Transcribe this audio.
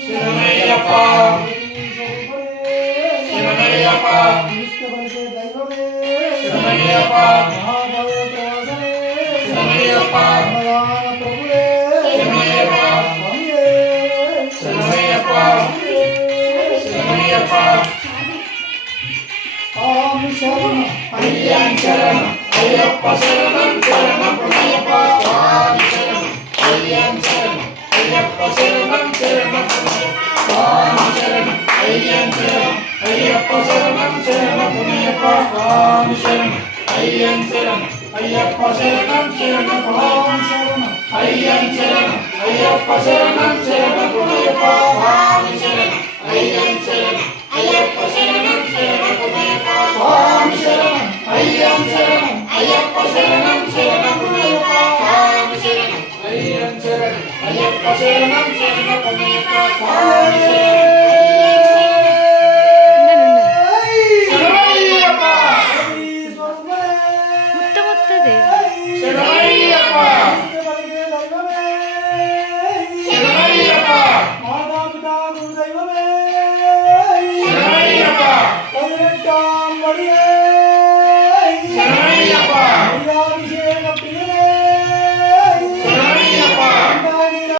శరణమయ్యప్ప శరణమయ్యప్ప శరణమయ్యప్ప శరణమయ్యప్ప శరణమయ్యప్ప శరణమయ్యప్ప స్వామి శరణం అయ్యప్ప శరణం అయ్యప్ప శరణం శరణమయ్యప్ప స్వామి శరణం అయ్యప్ప శరణం అయ్యప్ప శరణం శరణమయ్యప్ప స్వామి శరణం అయ్యప్ప శరణం అయ్యప్ప శరణం శరణమయ్యప్ప స్వామి శరణం అయ్యప్ప శరణం అయ్యప్ప శరణం శరణమయ్యప్ప శరణం అయ్యప్ప శరణం అయ్యప్ప శరణం శరణమయ్యప్ప స్వామి శరణం అయ్యప్ప శరణం అయ్యప్ప శరణం శరణమయ్యప్ప స్వామి శరణం అయ్యప్ప శరణం అయ్యప్ప శరణం శరణమయ్యప్ప స్వామి శరణం అయ్యప్ప శరణం అయ్యప్ప శరణం శరణమయ్యప్ప స్వామి శరణం శరణమయ్యప్ప